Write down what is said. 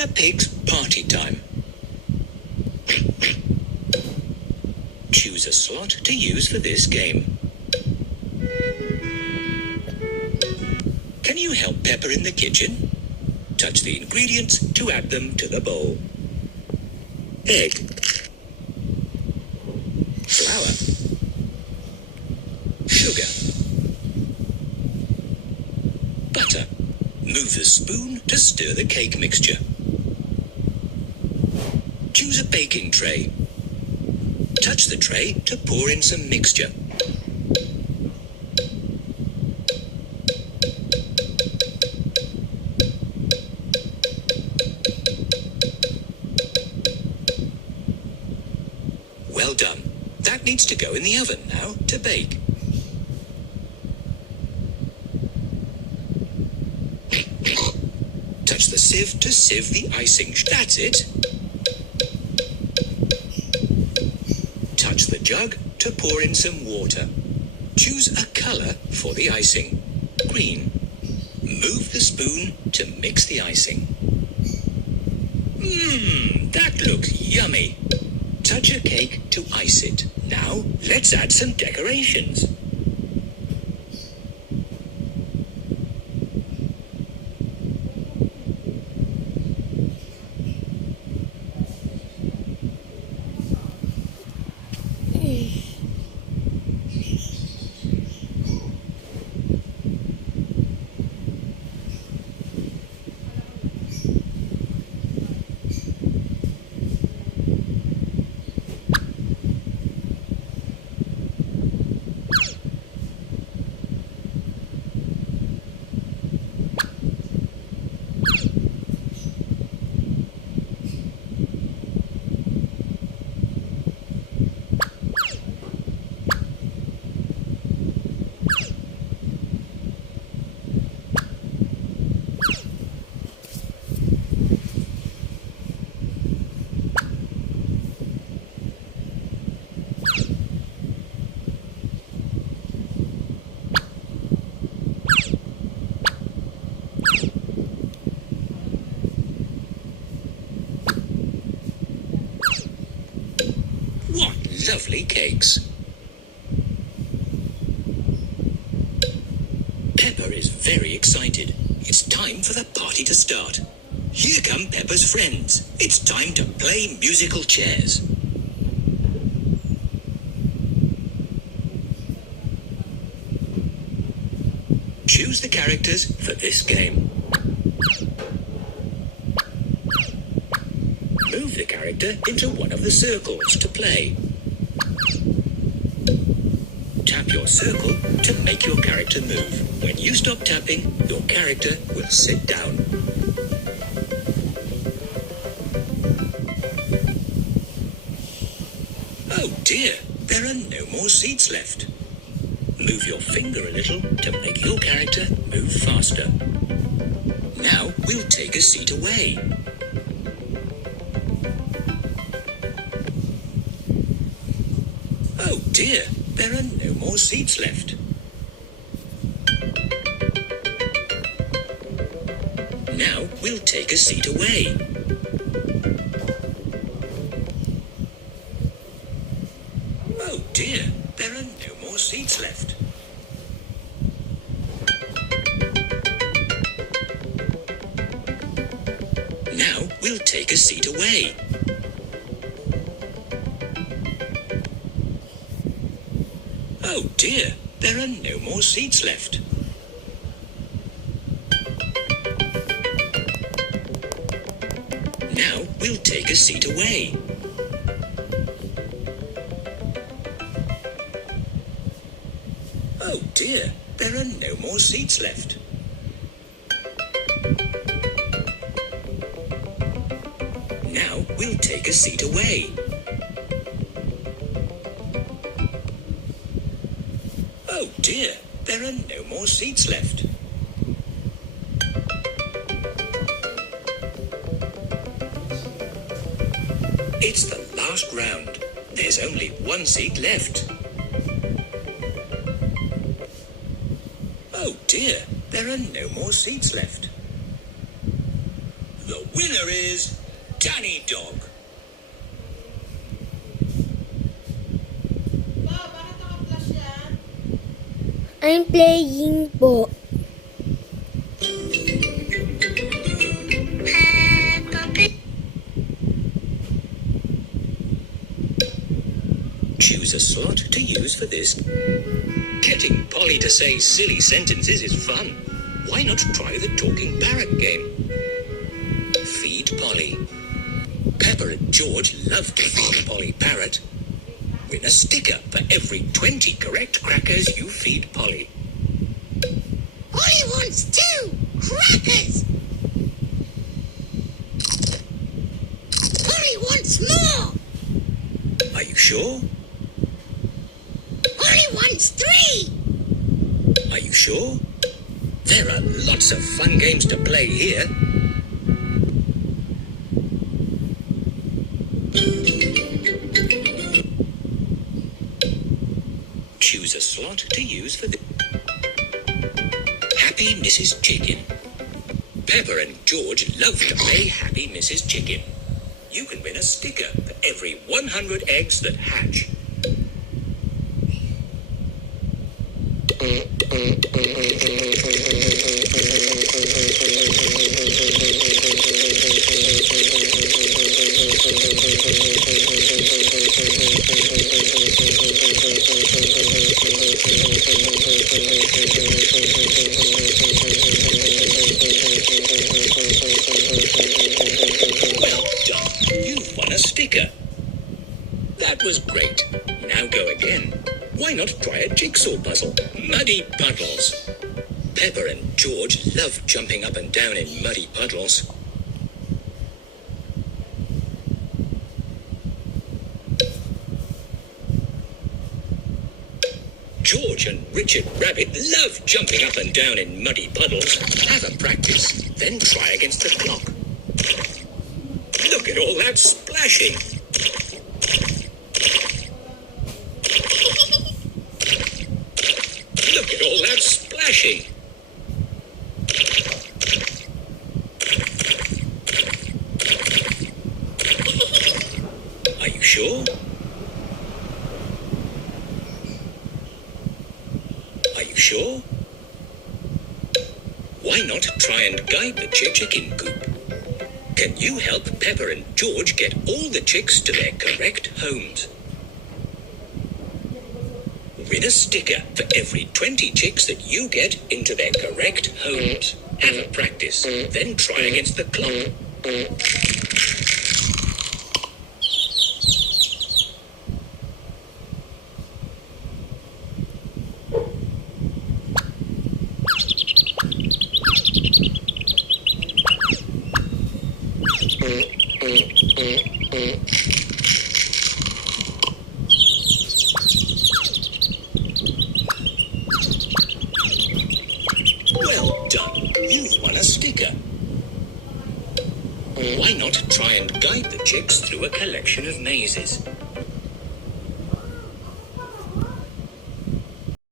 Peppa Pig's party time. Choose a slot to use for this game. Can you help Peppa in the kitchen? Touch the ingredients to add them to the bowl. Egg, flour, sugar, butter. Move the spoon to stir the cake mixture. Choose a baking tray. Touch the tray to pour in some mixture. Well done. That needs to go in the oven now to bake. Touch the sieve to sieve the icing. That's it. Touch the jug to pour in some water. Choose a colour for the icing. Green. Move the spoon to mix the icing. That looks yummy. Touch a cake to ice it. Now, let's add some decorations. What lovely cakes! Peppa is very excited. It's time for the party to start. Here come Peppa's friends. It's time to play musical chairs. Choose the characters for this game. Move the character into one of the circles to play. Tap your circle to make your character move. When you stop tapping, your character will sit down. Oh dear, there are no more seats left. Move your finger a little to make your character move faster. Now we'll take a seat away. Oh dear, there are no more seats left. Now we'll take a seat away. Oh dear, there are no more seats left. Now we'll take a seat away. Oh dear, there are no more seats left. Now we'll take a seat away. Oh dear, there are no more seats left. Now we'll take a seat away. Oh dear, there are no more seats left. It's the last round. There's only one seat left. Oh dear, there are no more seats left. The Winner is Danny Dog. I'm playing po. Choose a slot to use for this. Getting Polly to say silly sentences is fun. Why not try the talking parrot game? Feed Polly. Peppa and George love to feed Polly Parrot. Win a sticker for every 20 correct crackers you feed Polly. Polly wants 2 crackers. Polly wants more. Are you sure? Polly wants 3. Are you sure? There are lots of fun games to play here. Choose a slot to use for the Happy Mrs. Chicken. Peppa and George love to play Happy Mrs. Chicken. You can win a sticker for every 100 eggs that hatch. Well done. You've won a sticker. That was great. Now go again. Why not try a jigsaw puzzle? Muddy puddles. Peppa and George love jumping up and down in muddy puddles. George and Richard Rabbit love jumping up and down in muddy puddles. Have a practice, then try against the clock. Look at all that splashing. Look at all that splashing. Are you sure? Are you sure? Why not try and guide the chicken coop? Can you help Peppa and George get all the chicks to their correct homes? Win a sticker for every 20 chicks that you get into their correct homes. Have a practice, then try against the clock. Well done. You've won a sticker. Why not try and guide the chicks through a collection of mazes?